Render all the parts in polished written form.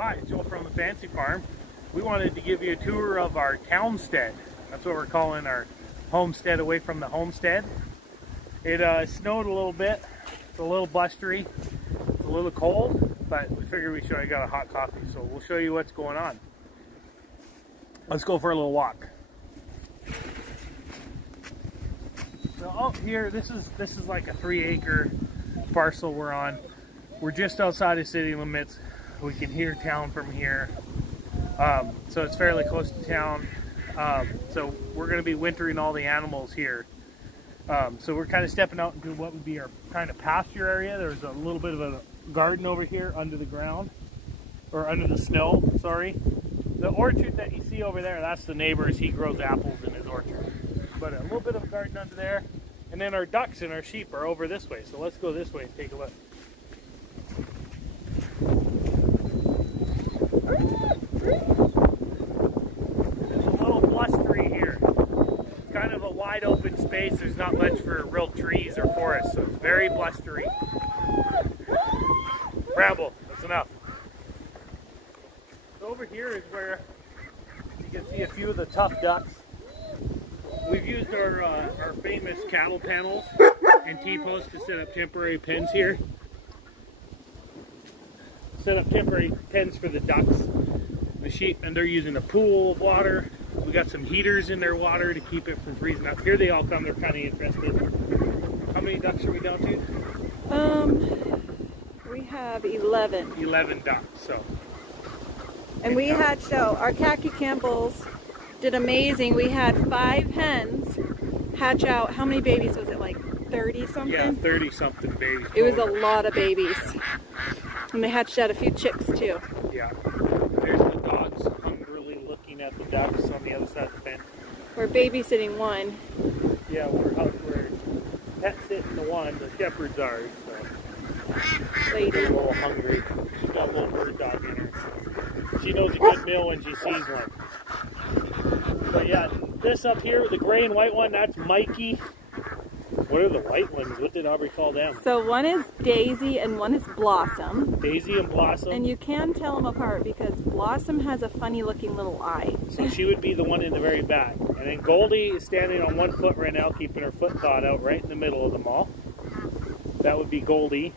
Hi, it's Joe from the Fancy Farm. We wanted to give you a tour of our townstead. That's what we're calling our homestead away from the homestead. It snowed a little bit. It's a little blustery. It's a little cold, but we figured we should have got a hot coffee. So we'll show you what's going on. Let's go for a little walk. So out here, this is like a 3-acre parcel we're on. We're just outside of city limits. We can hear town from here. So it's fairly close to town. So we're going to be wintering all the animals here. So we're kind of stepping out into what would be our kind of pasture area. There's a little bit of a garden over here under the ground, or under the snow, sorry. The orchard that you see over there, that's the neighbor's. He grows apples in his orchard. But a little bit of a garden under there. And then our ducks and our sheep are over this way. So let's go this way and take a look. It's a little blustery here. It's kind of a wide open space. There's not much for real trees or forests, so it's very blustery. Ramble, that's enough. So over here is where you can see a few of the tough ducks. We've used our famous cattle panels and T-posts to set up temporary pens here. Set up temporary pens for the ducks, the sheep, and they're using a pool of water. We got some heaters in their water to keep it from freezing up. Here they all come, they're kind of interested. How many ducks are we down to? We have 11. 11 ducks, so. And we hatched out, our khaki Campbells did amazing. We had 5 hens hatch out. How many babies was it, like 30 something? Yeah, 30 something babies. It was a lot of babies. And they hatched out a few chicks too. Yeah. There's the dogs hungrily looking at the ducks on the other side of the fence. We're babysitting one. Yeah, we're pet sitting the one. The shepherd's ours. So. Lady. She's a little hungry. She's got a little bird dog in her. She knows a good meal when she sees one. But yeah, this up here, the gray and white one, that's Mikey. What are the white ones? What did Aubrey call them? So one is Daisy and one is Blossom. Daisy and Blossom. And you can tell them apart because Blossom has a funny looking little eye. So she would be the one in the very back. And then Goldie is standing on one foot right now, keeping her foot thawed out right in the middle of them all. That would be Goldie.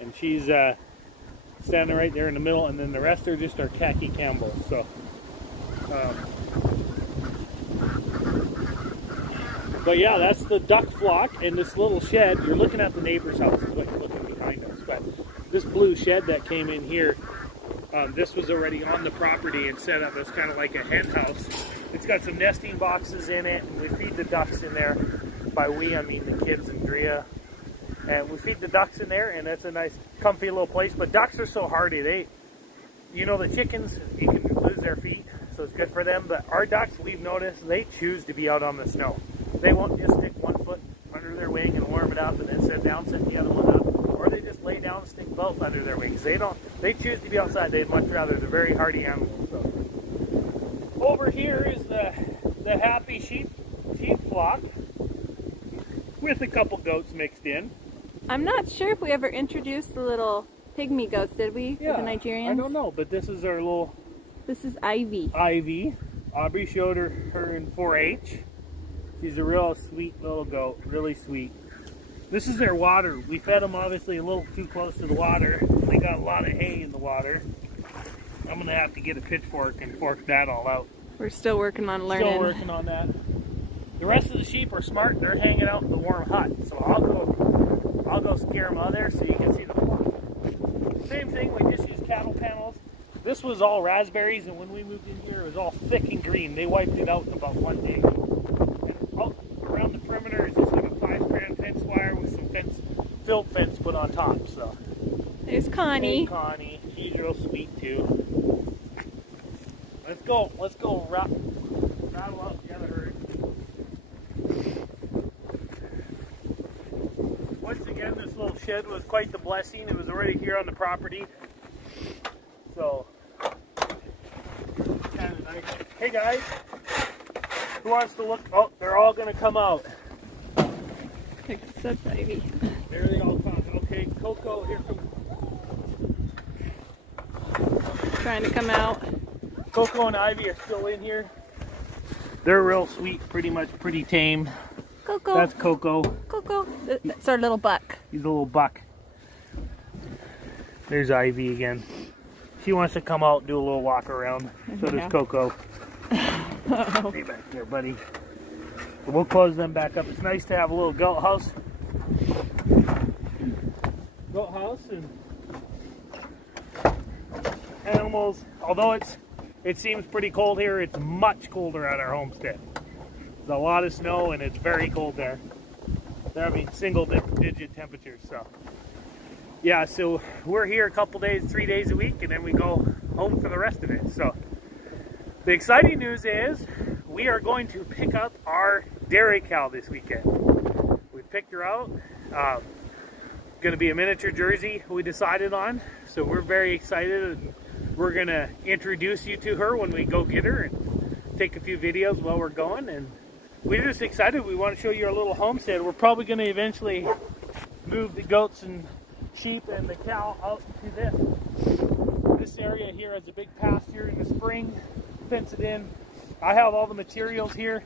And she's standing right there in the middle, and then the rest are just our khaki Campbells. So, but yeah, that's the duck flock in this little shed. You're looking at the neighbor's house, is what you're looking behind us. But this blue shed that came in here, this was already on the property and set up as kind of like a hen house. It's got some nesting boxes in it, and we feed the ducks in there. By we, I mean the kids and Drea. And we feed the ducks in there, and it's a nice, comfy little place. But ducks are so hardy. You know, the chickens, you can lose their feet, so it's good for them. But our ducks, we've noticed, they choose to be out on the snow. They won't just stick one foot under their wing and warm it up, and then sit down, sit the other one up. Or they just lay down and stick both under their wings. They choose to be outside. They'd much rather. They're very hardy animals. So. Over here is the happy sheep flock with a couple goats mixed in. I'm not sure if we ever introduced the little pygmy goats, did we? Yeah, the Nigerians? I don't know, but this is our little... This is Ivy. Ivy. Aubrey showed her in 4-H. She's a real sweet little goat, really sweet. This is their water. We fed them obviously a little too close to the water. They got a lot of hay in the water. I'm going to have to get a pitchfork and fork that all out. We're still working on learning. Still working on that. The rest of the sheep are smart. They're hanging out in the warm hut. So I'll go scare them out there so you can see the flock. Same thing, we just used cattle panels. This was all raspberries, and when we moved in here, it was all thick and green. They wiped it out in about 1 day. And all around the perimeter is just like a 5-strand fence wire with some field fence put on top. So there's Connie. Hey, Connie. She's real sweet too. Let's go rattle out the other herd. Once again, this little shed was quite the blessing. It was already here on the property. So, kind of nice. Hey guys, who wants to look? Oh, they're all going to come out. Except Ivy. There they all come. Okay, Coco, here comes. trying to come out. Coco and Ivy are still in here. They're real sweet, pretty tame. Coco. That's Coco. Coco. That's our little buck. He's a little buck. There's Ivy again. She wants to come out and do a little walk around. So does Coco. Stay back there, buddy. But we'll close them back up. It's nice to have a little goat house. Goat house and animals. Although it seems pretty cold here, it's much colder at our homestead. There's a lot of snow and it's very cold there. They're having single-digit temperatures. So yeah, so we're here a couple days, 3 days a week, and then we go home for the rest of it. So the exciting news is we are going to pick up our dairy cow this weekend. We picked her out. Going to be a miniature Jersey we decided on. So we're very excited, and we're going to introduce you to her when we go get her and take a few videos while we're going. And we're just excited. We want to show you our little homestead. We're probably going to eventually move the goats and sheep and the cow out to this area here has a big pasture in the spring, fence it in. I have all the materials here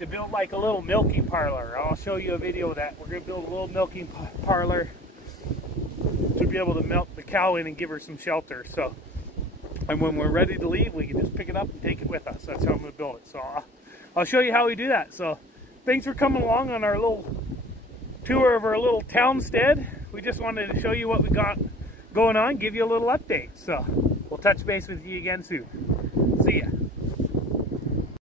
to build like a little milking parlor. I'll show you a video of that. We're going to build a little milking parlor to be able to milk the cow in and give her some shelter. So, and when we're ready to leave, we can just pick it up and take it with us. That's how I'm going to build it. So I'll show you how we do that. So thanks for coming along on our little tour of our little townstead. We just wanted to show you what we got going on, give you a little update. So we'll touch base with you again soon. See ya.